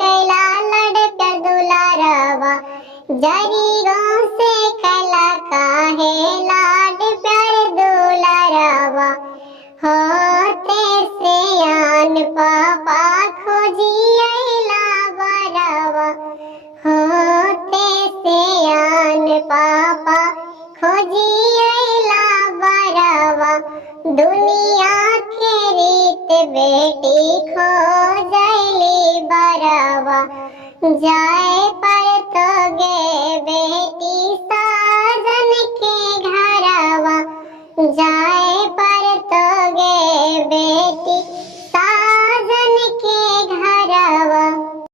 कैला लड़ प्यार दुलारवा जरीरों से कैला काहे लाड प्यार दुलारवा होते से आन पापा खोजी अइला बरवा होते से आन पापा खोजी अइला बरवा दुनिया के रीत बेटी खो जैली बरवा जाए पर तो गे